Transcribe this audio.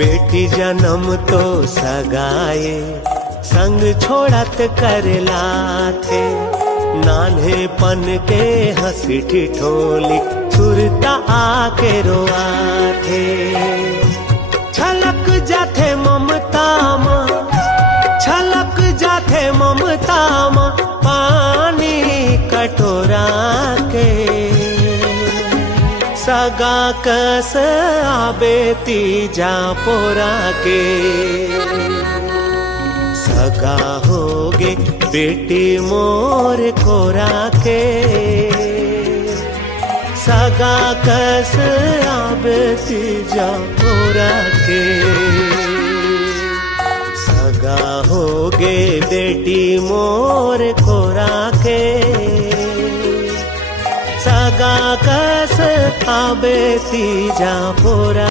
बेटी जन्म तो सगाए संग छोड़त करला थे। नान्हेपन के हंसी ठिठोली सुरता आके रोआ थे। छलक जाथे ममता माँ, छलक जाथे ममता माँ पानी कटोरा के। सगा कस आबे तीजा पोरा के। सगा होगे बेटी मोर कोरा के। सगा कस आबे तीजा पोरा के। सगा होगे बेटी मोर कोरा के। सगा कस आबे तीजा पोरा।